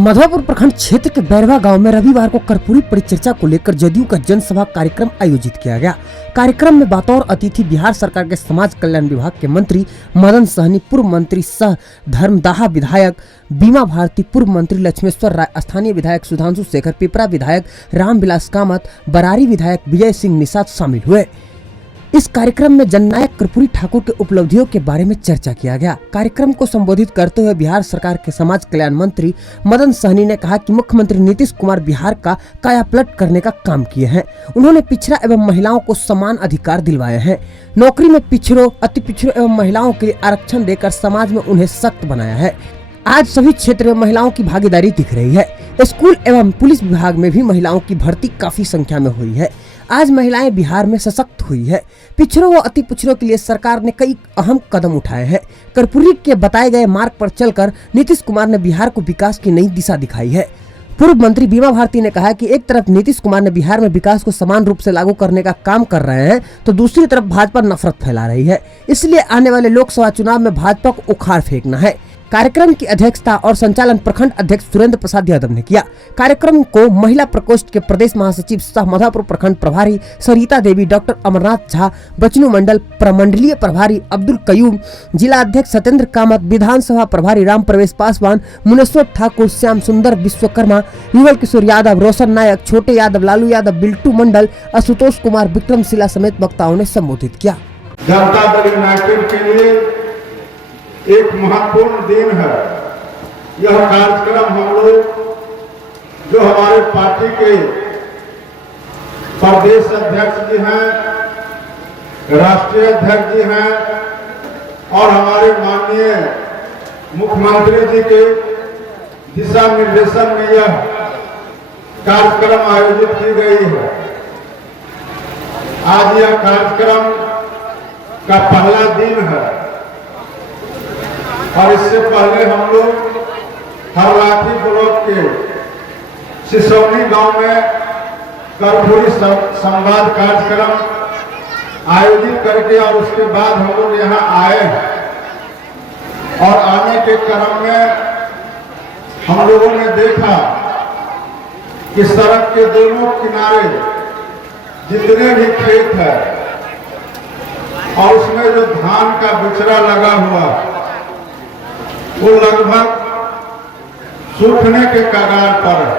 मधवापुर प्रखंड क्षेत्र के बैरवा गांव में रविवार को कर्पूरी परिचर्चा को लेकर जदयू का जनसभा कार्यक्रम आयोजित किया गया। कार्यक्रम में बतौर अतिथि बिहार सरकार के समाज कल्याण विभाग के मंत्री मदन सहनी, पूर्व मंत्री सह धर्मदाहा विधायक बीमा भारती, पूर्व मंत्री लक्ष्मेश्वर राय, स्थानीय विधायक सुधांशु शेखर, पिपरा विधायक रामविलास कामत, बरारी विधायक विजय सिंह निषाद शामिल हुए। इस कार्यक्रम में जननायक कर्पूरी ठाकुर के उपलब्धियों के बारे में चर्चा किया गया। कार्यक्रम को संबोधित करते हुए बिहार सरकार के समाज कल्याण मंत्री मदन सहनी ने कहा कि मुख्यमंत्री नीतीश कुमार बिहार का कायापलट करने का काम किए हैं। उन्होंने पिछड़ा एवं महिलाओं को समान अधिकार दिलवाए हैं। नौकरी में पिछड़ों, अति पिछड़ों एवं महिलाओं के लिए आरक्षण देकर समाज में उन्हें सख्त बनाया है। आज सभी क्षेत्र में महिलाओं की भागीदारी दिख रही है। स्कूल एवं पुलिस विभाग में भी महिलाओं की भर्ती काफी संख्या में हुई है। आज महिलाएं बिहार में सशक्त हुई है। पिछड़ों व अति पिछड़ों के लिए सरकार ने कई अहम कदम उठाए हैं। कर्पूरी के बताए गए मार्ग पर चलकर नीतीश कुमार ने बिहार को विकास की नई दिशा दिखाई है। पूर्व मंत्री बीमा भारती ने कहा कि एक तरफ नीतीश कुमार ने बिहार में विकास को समान रूप से लागू करने का काम कर रहे हैं, तो दूसरी तरफ भाजपा नफरत फैला रही है। इसलिए आने वाले लोकसभा चुनाव में भाजपा को उखाड़ फेंकना है। कार्यक्रम की अध्यक्षता और संचालन प्रखंड अध्यक्ष सुरेंद्र प्रसाद यादव ने किया। कार्यक्रम को महिला प्रकोष्ठ के प्रदेश महासचिव सह मधवापुर प्रखंड प्रभारी सरिता देवी, डॉक्टर अमरनाथ झा, बचनू मंडल प्रमंडलीय प्रभारी अब्दुल कयूम, जिला अध्यक्ष सत्येंद्र कामत, विधानसभा प्रभारी राम प्रवेश पासवान, मुनेश्वर ठाकुर, श्याम सुंदर विश्वकर्मा, युगल किशोर यादव, रोशन नायक, छोटे यादव, लालू यादव, बिल्टू मंडल, आशुतोष कुमार, विक्रमशिला समेत वक्ताओं ने संबोधित किया। जनता दल यूनाइटेड के लिए एक महत्वपूर्ण दिन है। यह कार्यक्रम हम लोग जो हमारे पार्टी के प्रदेश अध्यक्ष जी हैं, राष्ट्रीय अध्यक्ष जी हैं और हमारे माननीय मुख्यमंत्री जी के दिशा निर्देशन में यह कार्यक्रम आयोजित की गई है। आज यह कार्यक्रम का पहला दिन है और इससे पहले हम लोग हरलाठी ब्लॉक के सिसौनी गांव में कर्पूरी संवाद कार्यक्रम आयोजित करके और उसके बाद हम लोग यहाँ आए और आने के क्रम में हम लोगों ने देखा कि सड़क के दोनों किनारे जितने भी खेत है और उसमें जो धान का बिचड़ा लगा हुआ वो लगभग सूखने के कगार पर है।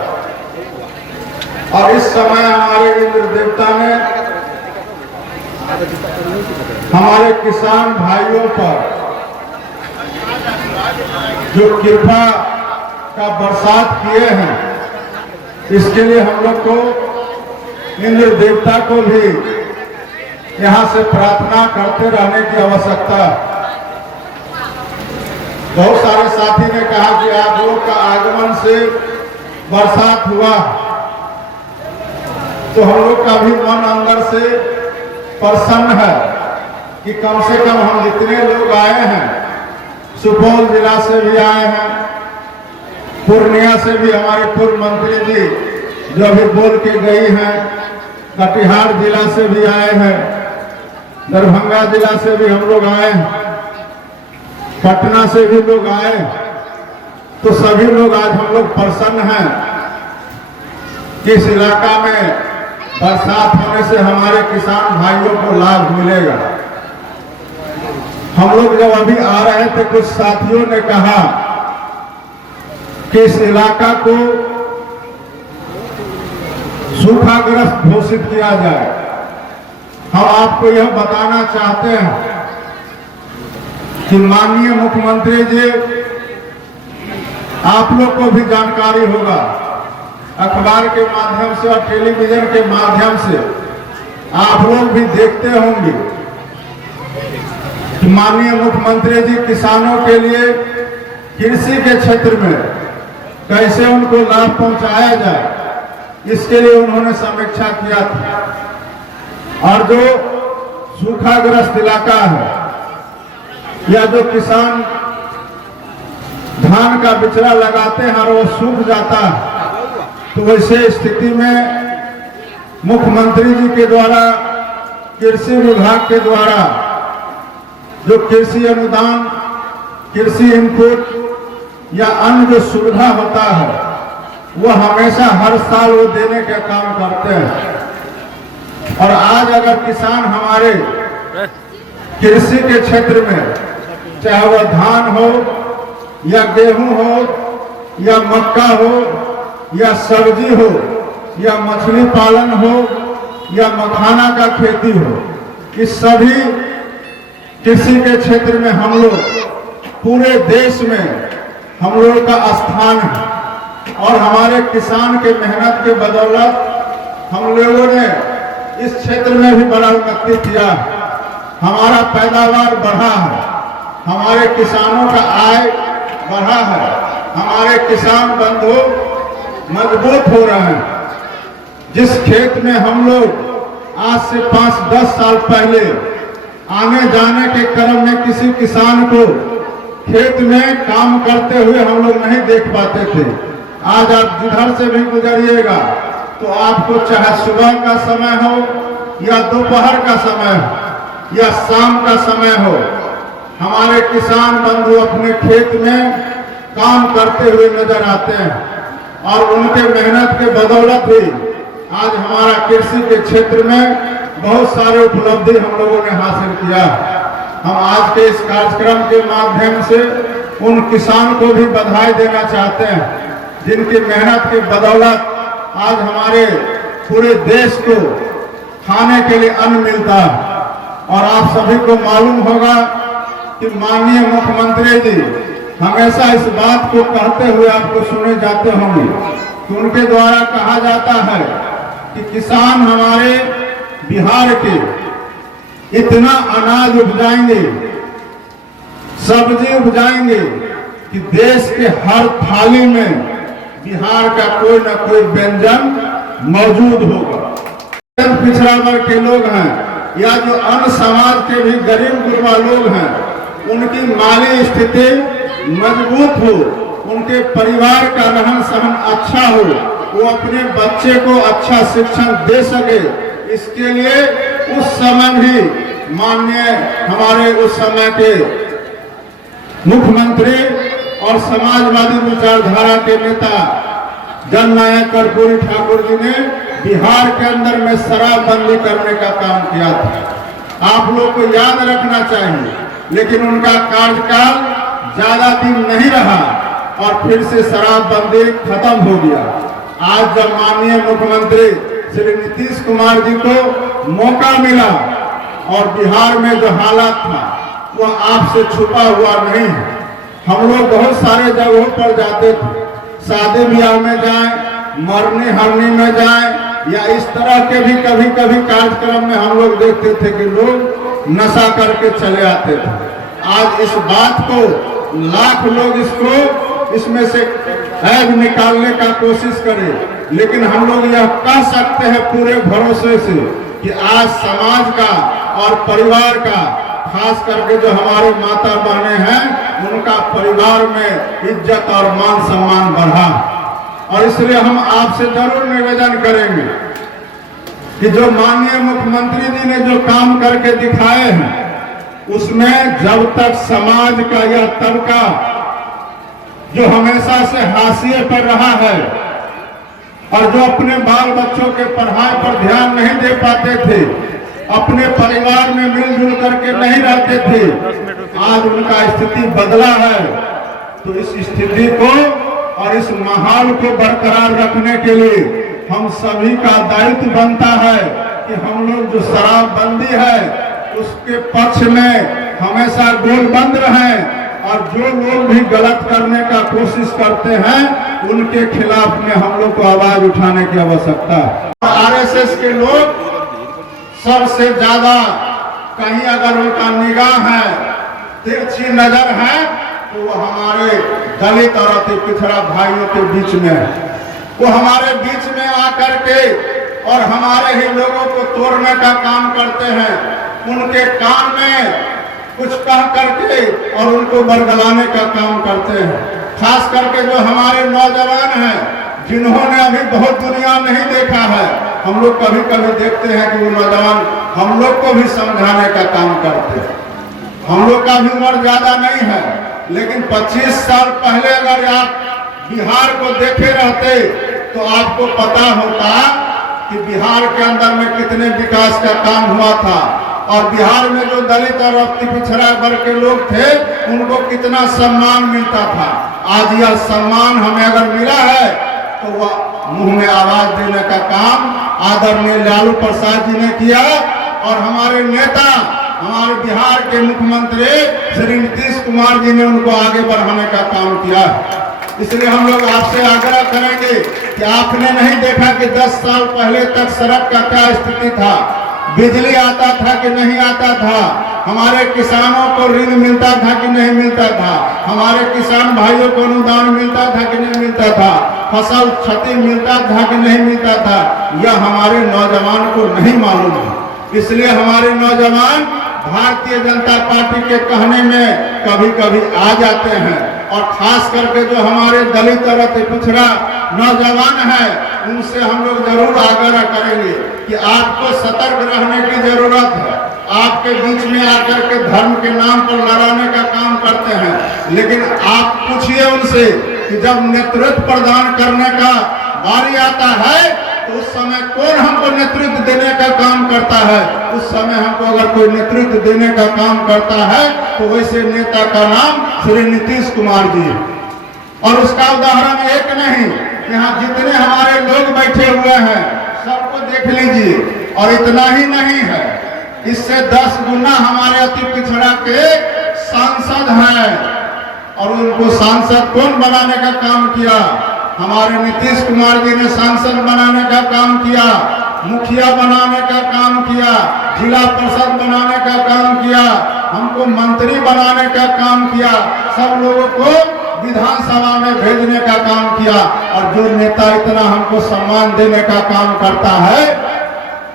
और इस समय हमारे इंद्र देवता ने हमारे किसान भाइयों पर जो कृपा का बरसात किए हैं, इसके लिए हम लोग को इंद्र देवता को भी यहाँ से प्रार्थना करते रहने की आवश्यकता है। बहुत सारे साथी ने कहा कि आप लोग का आगमन से बरसात हुआ, तो हम लोग का भी मन अंदर से प्रसन्न है कि कम से कम हम जितने लोग आए हैं, सुपौल जिला से भी आए हैं, पूर्णिया से भी हमारे पूर्व मंत्री जी जो अभी बोल के गई हैं, कटिहार जिला से भी आए हैं, दरभंगा जिला से भी हम लोग आए हैं, पटना से भी लोग आए, तो सभी लोग आज हम लोग प्रसन्न हैं कि इस इलाका में बरसात होने से हमारे किसान भाइयों को लाभ मिलेगा। हम लोग जब अभी आ रहे थे, कुछ साथियों ने कहा कि इस इलाका को सूखाग्रस्त घोषित किया जाए। हम आपको यह बताना चाहते हैं कि माननीय मुख्यमंत्री जी, आप लोग को भी जानकारी होगा, अखबार के माध्यम से और टेलीविजन के माध्यम से आप लोग भी देखते होंगे कि माननीय मुख्यमंत्री जी किसानों के लिए कृषि के क्षेत्र में कैसे उनको लाभ पहुंचाया जाए, इसके लिए उन्होंने समीक्षा किया था। और जो सूखाग्रस्त इलाका है या जो किसान धान का बिचड़ा लगाते हैं और वो सूख जाता है, तो वैसे स्थिति में मुख्यमंत्री जी के द्वारा, कृषि विभाग के द्वारा जो कृषि अनुदान, कृषि इनपुट या अन्य जो सुविधा होता है, वो हमेशा हर साल वो देने का काम करते हैं। और आज अगर किसान हमारे कृषि के क्षेत्र में, चाहे वह धान हो या गेहूं हो या मक्का हो या सब्जी हो या मछली पालन हो या मखाना का खेती हो, इस सभी कृषि के क्षेत्र में हम लोग पूरे देश में हम लोग का स्थान है। और हमारे किसान के मेहनत के बदौलत हम लोगों ने इस क्षेत्र में भी बड़ा उन्नति किया। हमारा पैदावार बढ़ा है, हमारे किसानों का आय बढ़ा है, हमारे किसान बंधु मजबूत हो रहे हैं। जिस खेत में हम लोग आज से 5-10 साल पहले आने जाने के क्रम में किसी किसान को खेत में काम करते हुए हम लोग नहीं देख पाते थे, आज आप जिधर से भी गुजरिएगा तो आपको चाहे सुबह का समय हो या दोपहर का समय हो या शाम का समय हो, हमारे किसान बंधु अपने खेत में काम करते हुए नजर आते हैं। और उनके मेहनत के बदौलत ही आज हमारा कृषि के क्षेत्र में बहुत सारे उपलब्धि हम लोगों ने हासिल किया। हम आज के इस कार्यक्रम के माध्यम से उन किसान को भी बधाई देना चाहते हैं जिनकी मेहनत के बदौलत आज हमारे पूरे देश को खाने के लिए अन्न मिलता है। और आप सभी को मालूम होगा कि माननीय मुख्यमंत्री जी हमेशा इस बात को कहते हुए आपको सुने जाते होंगे कि उनके द्वारा कहा जाता है कि किसान हमारे बिहार के इतना अनाज उपजाएंगे, सब्जी उपजाएंगे कि देश के हर थाली में बिहार का कोई न कोई व्यंजन मौजूद होगा। पिछड़ा वर्ग के लोग हैं या जो अन्य समाज के भी गरीब गुरबा लोग हैं, उनकी माली स्थिति मजबूत हो, उनके परिवार का रहन सहन अच्छा हो, वो अपने बच्चे को अच्छा शिक्षण दे सके, इसके लिए उस समय भी माननीय हमारे उस समय के मुख्यमंत्री और समाजवादी विचारधारा के नेता जननायक कर्पूरी ठाकुर जी ने बिहार के अंदर में शराबबंदी करने का काम किया था। आप लोग को याद रखना चाहिए, लेकिन उनका कार्यकाल ज्यादा दिन नहीं रहा और फिर से शराबबंदी खत्म हो गया। आज जब माननीय मुख्यमंत्री श्री नीतीश कुमार जी को मौका मिला और बिहार में जो हालात था वह आपसे छुपा हुआ नहीं है। हम लोग बहुत सारे जगहों पर जाते थे, शादी ब्याह में जाएं, मरने हरने में जाएं या इस तरह के भी कभी कभी कार्यक्रम में हम लोग देखते थे कि लोग नशा करके चले आते थे। आज इस बात को लाख लोग इसमें से ऐब निकालने का कोशिश करें, लेकिन हम लोग यह कह सकते हैं पूरे भरोसे से कि आज समाज का और परिवार का, खास करके जो हमारे माता बहनें हैं, उनका परिवार में इज्जत और मान सम्मान बढ़ा। और इसलिए हम आपसे जरूर निवेदन करेंगे कि जो माननीय मुख्यमंत्री जी ने जो काम करके दिखाए हैं, उसमें जब तक समाज का यह तबका जो हमेशा से हाशिए पर रहा है और जो अपने बाल बच्चों के पढ़ाई पर ध्यान नहीं दे पाते थे, अपने परिवार में मिलजुल करके नहीं रहते थे, आज उनका स्थिति बदला है। तो इस स्थिति को और इस माहौल को बरकरार रखने के लिए हम सभी का दायित्व बनता है कि हम लोग जो शराबबंदी है उसके पक्ष में हमेशा गोलबंद रहें और जो लोग भी गलत करने का कोशिश करते हैं उनके खिलाफ में हम लोग को आवाज उठाने की आवश्यकता है। आरएसएस के लोग सबसे ज्यादा कहीं अगर उनका निगाह है, तिरछी नजर है, तो वो हमारे दलित और अति पिछड़ा भाइयों के बीच में है। वो हमारे बीच में आकर के और हमारे ही लोगों को तोड़ने का काम करते हैं, उनके कान में कुछ कह करके और उनको बरगलाने का काम करते हैं। खास करके जो हमारे नौजवान हैं जिन्होंने अभी बहुत दुनिया नहीं देखा है, हम लोग कभी कभी देखते हैं कि वो नौजवान हम लोग को भी समझाने का काम करते हैं। हम लोग का भी उम्र ज्यादा नहीं है, लेकिन 25 साल पहले अगर आप बिहार को देखे रहते तो आपको पता होता कि बिहार के अंदर में कितने विकास का काम हुआ था और बिहार में जो दलित और अति पिछड़ा वर्ग के लोग थे उनको कितना सम्मान मिलता था। आज यह सम्मान हमें अगर मिला है तो वह मुंह में आवाज देने का काम आदरणीय लालू प्रसाद जी ने किया और हमारे नेता हमारे बिहार के मुख्यमंत्री श्री नीतीश कुमार जी ने उनको आगे बढ़ाने का काम किया। इसलिए हम लोग आपसे आग्रह करेंगे कि आपने नहीं देखा कि 10 साल पहले तक सड़क का क्या स्थिति था, बिजली आता था कि नहीं आता था, हमारे किसानों को ऋण मिलता था कि नहीं मिलता था, हमारे किसान भाइयों को अनुदान मिलता था कि नहीं मिलता था, फसल क्षति मिलता था कि नहीं मिलता था, यह हमारे नौजवान को नहीं मालूम है। इसलिए हमारे नौजवान भारतीय जनता पार्टी के कहने में कभी कभी आ जाते हैं और खास करके जो हमारे दलित और अति पिछड़ा नौजवान है उनसे हम लोग जरूर आग्रह करेंगे कि आपको सतर्क रहने की जरूरत है। आपके बीच में आकर के धर्म के नाम पर लड़ाने का काम करते हैं, लेकिन आप पूछिए उनसे कि जब नेतृत्व प्रदान करने का बारी आता है तो उस समय कौन हमको नेतृत्व देने का काम करता है। उस समय हमको अगर कोई नेतृत्व देने का काम करता है तो वैसे नेता का नाम श्री नीतीश कुमार जी है। और उसका उदाहरण एक नहीं, यहाँ जितने हमारे लोग बैठे हुए हैं सबको देख लीजिए। और इतना ही नहीं है, इससे 10 गुना हमारे अति पिछड़ा के सांसद हैं और उनको सांसद कौन बनाने का काम किया? हमारे नीतीश कुमार जी ने सांसद बनाने का काम किया, मुखिया बनाने का काम किया, जिला परिषद बनाने का काम किया, हमको मंत्री बनाने का काम किया, सब लोगों को विधानसभा में भेजने का काम किया। और जो नेता इतना हमको सम्मान देने का काम करता है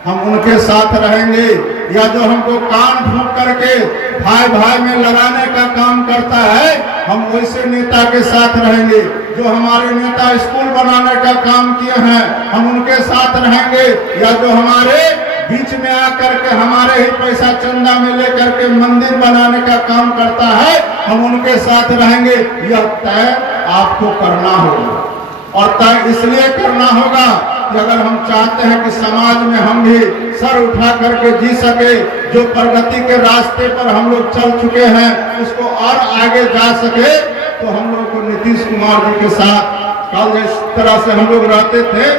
हम उनके साथ रहेंगे, या जो हमको कान फूंक करके भाई भाई में लड़ाने का काम करता है हम वैसे नेता के साथ रहेंगे। जो हमारे नेता स्कूल बनाने का काम किए हैं हम उनके साथ रहेंगे, या जो हमारे बीच में आकर के हमारे ही पैसा चंदा में लेकर के मंदिर बनाने का काम करता है हम उनके साथ रहेंगे। यह तय आपको करना होगा और तय इसलिए करना होगा कि अगर हम चाहते हैं कि समाज में हम भी सर उठा करके जी सके, जो प्रगति के रास्ते पर हम लोग चल चुके हैं उसको और आगे जा सके, तो हम लोग को नीतीश कुमार जी के साथ कल जिस तरह से हम लोग रहते थे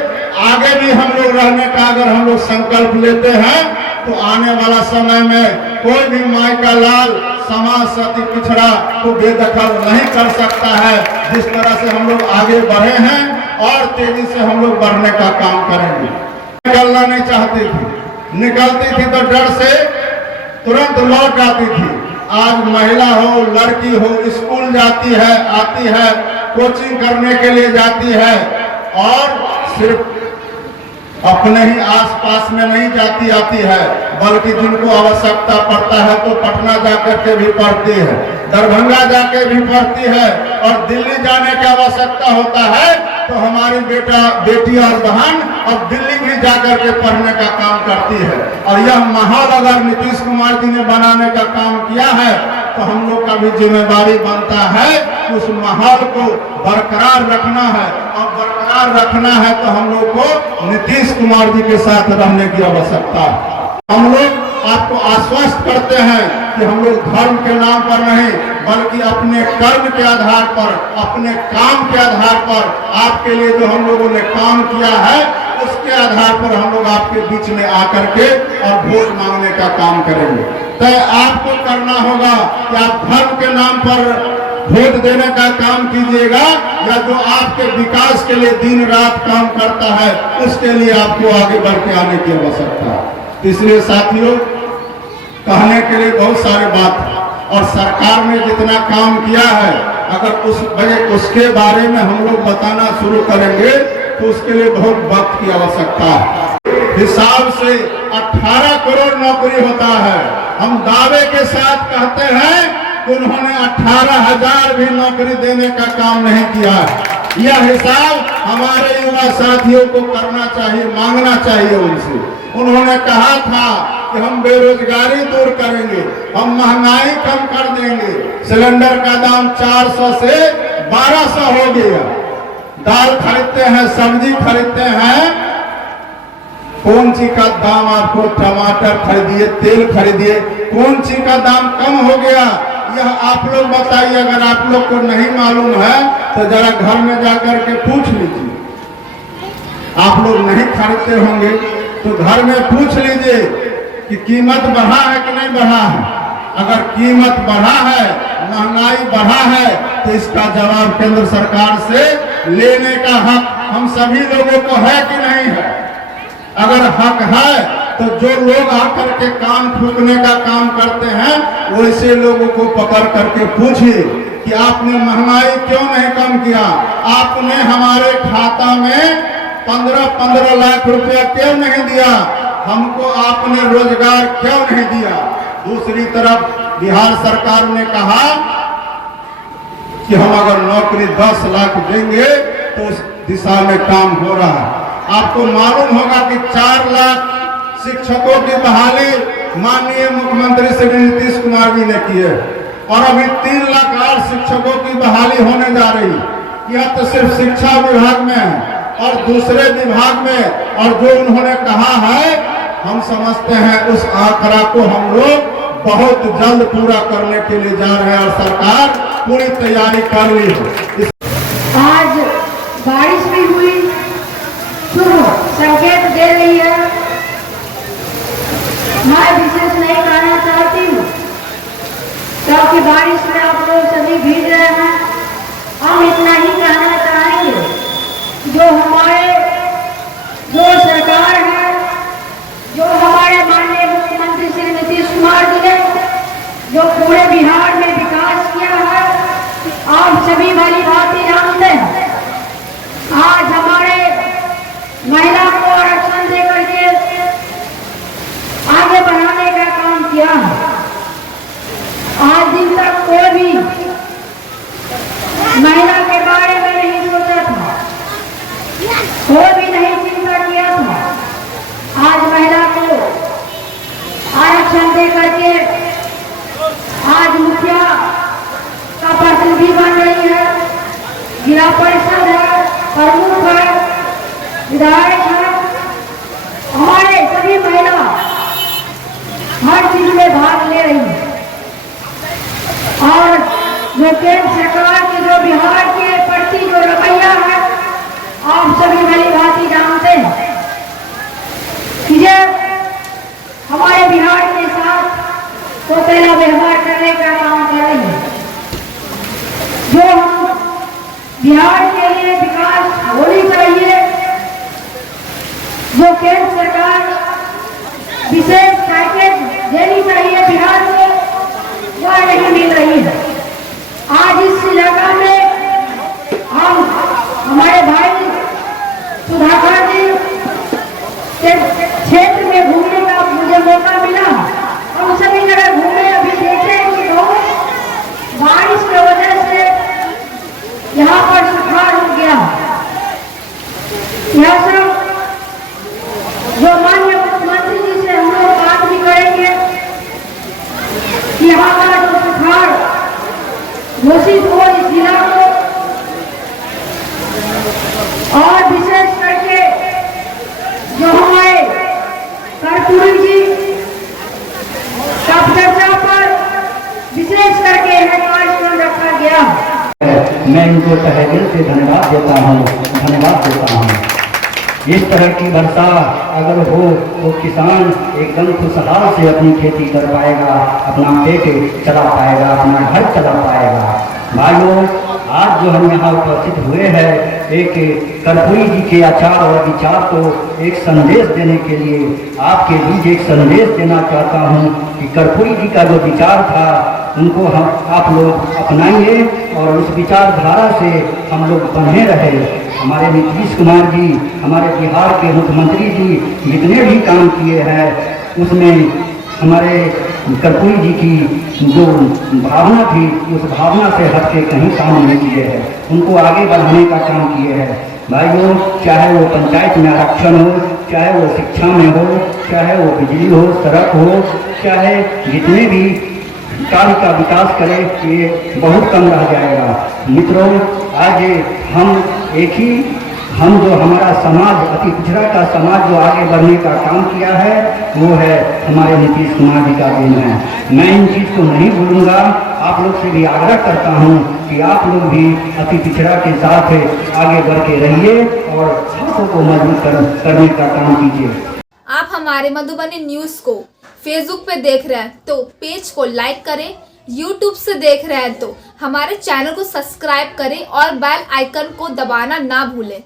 आगे भी हम लोग रहने का अगर हम लोग संकल्प लेते हैं तो आने वाला समय में कोई भी माई का लाल समाज से अति पिछड़ा को बेदखल नहीं कर सकता है। जिस तरह से हम लोग आगे बढ़े हैं और तेजी से हम लोग बढ़ने का काम करेंगे। निकलना नहीं चाहती थी, निकलती थी तो डर से तुरंत लौट आती थी। आज महिला हो लड़की हो स्कूल जाती है, आती है, कोचिंग करने के लिए जाती है और सिर्फ अपने ही आसपास में नहीं जाती आती है, बल्कि जिनको आवश्यकता पड़ता है तो पटना जाकर के भी पढ़ती है, दरभंगा जाके भी पढ़ती है और दिल्ली जाने की आवश्यकता होता है तो हमारी बेटी और बहन अब दिल्ली भी जाकर के पढ़ने का काम करती है। और यह माहौल अगर नीतीश कुमार जी ने बनाने का काम किया है तो हम लोग का भी जिम्मेदारी बनता है कि उस माहौल को बरकरार रखना है, और बरकरार रखना है तो हम लोग को नीतीश कुमार जी के साथ रहने की आवश्यकता है। हम लोग आपको आश्वस्त करते हैं कि हम लोग धर्म के नाम पर नहीं बल्कि अपने कर्म के आधार पर, अपने काम के आधार पर आपके लिए जो हम लोगों ने काम किया है उसके आधार पर हम लोग आपके बीच में आकर के और वोट मांगने का काम करेंगे। तो आपको करना होगा कि आप धर्म के नाम पर वोट देने का काम कीजिएगा, या जो आपके विकास के लिए दिन रात काम करता है उसके लिए आपको आगे बढ़ के आने की आवश्यकता है। इसलिए साथियों कहने के लिए बहुत सारे बात है और सरकार ने जितना काम किया है अगर उसके बारे में हम लोग बताना शुरू करेंगे तो उसके लिए बहुत वक्त की आवश्यकता है। हिसाब से 18 करोड़ नौकरी होता है। हम दावे के साथ कहते हैं कि उन्होंने 18,000 भी नौकरी देने का काम नहीं किया है। यह हिसाब हमारे युवा साथियों को करना चाहिए, मांगना चाहिए उनसे। उन्होंने कहा था कि हम बेरोजगारी दूर करेंगे, हम महंगाई कम कर देंगे, सिलेंडर का दाम 400 से 1200 हो गया। दाल खरीदते हैं, सब्जी खरीदते हैं, कौन चीज का दाम आपको, टमाटर खरीदिए, तेल खरीदिए, कौन चीज का दाम कम हो गया यह आप लोग बताइए। अगर आप लोग को नहीं मालूम है तो जरा घर में जाकर के पूछ लीजिए। आप लोग नहीं खरीदते होंगे तो घर में पूछ लीजिए कि कीमत बढ़ा है कि नहीं बढ़ा है। अगर कीमत बढ़ा है, महंगाई बढ़ा है, तो इसका जवाब केंद्र सरकार से लेने का हक हम सभी लोगों को है कि नहीं है। अगर हक है तो जो लोग आकर के कान फूकने का काम करते हैं वैसे लोगों को पकड़ करके पूछिए कि आपने महंगाई क्यों नहीं कम किया, आपने हमारे खाता में 15-15 लाख रुपया क्यों नहीं दिया, हमको आपने रोजगार क्यों नहीं दिया। दूसरी तरफ बिहार सरकार ने कहा कि हम अगर नौकरी 10 लाख देंगे तो उस दिशा में काम हो रहा है। आपको मालूम होगा कि 4 लाख शिक्षकों की बहाली माननीय मुख्यमंत्री श्री नीतीश कुमार जी ने की है और अभी 3 लाख और शिक्षकों की बहाली होने जा रही। यह तो सिर्फ शिक्षा विभाग में है और दूसरे विभाग में, और जो उन्होंने कहा है हम समझते हैं उस आंकड़ा को हम लोग बहुत जल्द पूरा करने के लिए जा रहे हैं और सरकार पूरी तैयारी कर ली है। आज बारिश भी हुई, शुभ संकेत दे रही है। मैं विशेष नहीं कहना चाहती हूँ क्योंकि बारिश में आप लोग सभी भीग रहे हैं। हम इतना ही कहना चाहेंगे, जो सरकार है, जो हमारे माननीय मुख्यमंत्री श्री नीतीश कुमार जी ने जो पूरे बिहार में विकास किया है, आप सभी भली भांति जानते हैं। आज हमारे महिला को आरक्षण देकर के आगे बढ़ाने का काम किया है। आज दिन तक कोई भी महिला के बारे में नहीं सोचा था, कोई भी नहीं चिंता किया था। आज महिला को आरक्षण दे करके आज मुखिया का प्रतिनिधि बन रही है, जिला परिषद है, प्रमुख है, विधायक है। हमारे सभी महिला हर चीज में भाग ले रही है और जो केंद्र सरकार की जो बिहार के प्रति जो रवैया है आप सभी भली भांति जानते हैं कि ये हमारे बिहार के साथ तो पहला व्यवहार करने का काम कर रही है। जो हम बिहार के लिए विकास होनी चाहिए, जो केंद्र सरकार विशेष पैकेज देनी चाहिए बिहार को, वह नहीं मिल रही है। आज इस इलाका में हम हमारे भाई सुधाकर जी के क्षेत्र में घूमने का मुझे मौका मिला। हम सभी जगह घूमे, अभी देखे कि बारिश की वजह से यहाँ पर सुखाड़ हो गया। यह सब जो माननीय मुख्यमंत्री जी से हम लोग बात भी करेंगे कि यहाँ का जो सुखाड़ घोषित हो इस जिला को, और विशेष करके जो हमारे कर्पूरी जी का चर्चा पर विशेष करके यह कार्यक्रम रखा गया। मैं इनको तहे दिल से धन्यवाद देता हूँ। इस तरह की वर्षा अगर हो तो किसान एकदम खुशहाल से अपनी खेती कर पाएगा, अपना पेट चला पाएगा, अपना घर चला पाएगा। भाइयों, आज जो हम यहाँ उपस्थित हुए हैं, एक कर्पूरी जी के आचार और विचार को एक संदेश देने के लिए आपके बीच एक संदेश देना चाहता हूँ कि कर्पूरी जी का जो विचार था उनको आप लोग अपनाइए और उस विचारधारा से हम लोग बने रहे। हमारे नीतीश कुमार जी, हमारे बिहार के मुख्यमंत्री जी जितने भी काम किए हैं उसमें हमारे कर्पूरी जी की जो भावना थी उस भावना से हट के कहीं काम नहीं किए हैं, उनको आगे बढ़ाने का काम किए हैं। भाइयों, चाहे वो पंचायत में आरक्षण हो, चाहे वो शिक्षा में हो, चाहे वो बिजली हो, सड़क हो, चाहे जितने भी कार्य का विकास करे, ये बहुत कम रह जाएगा। मित्रों, आज हम जो हमारा समाज अति पिछड़ा का समाज जो आगे बढ़ने का काम किया है वो है हमारे नीतीश कुमार जी का देन है। मैं इन चीज़ को नहीं भूलूंगा। आप लोग से भी आग्रह करता हूँ कि आप लोग भी अति पिछड़ा के साथ आगे बढ़ के रहिए और हाथों को मजबूत करने का काम कीजिए। आप हमारे मधुबनी न्यूज़ को फेसबुक पे देख रहे हैं तो पेज को लाइक करें, यूट्यूब से देख रहे हैं तो हमारे चैनल को सब्सक्राइब करें और बेल आइकन को दबाना ना भूलें।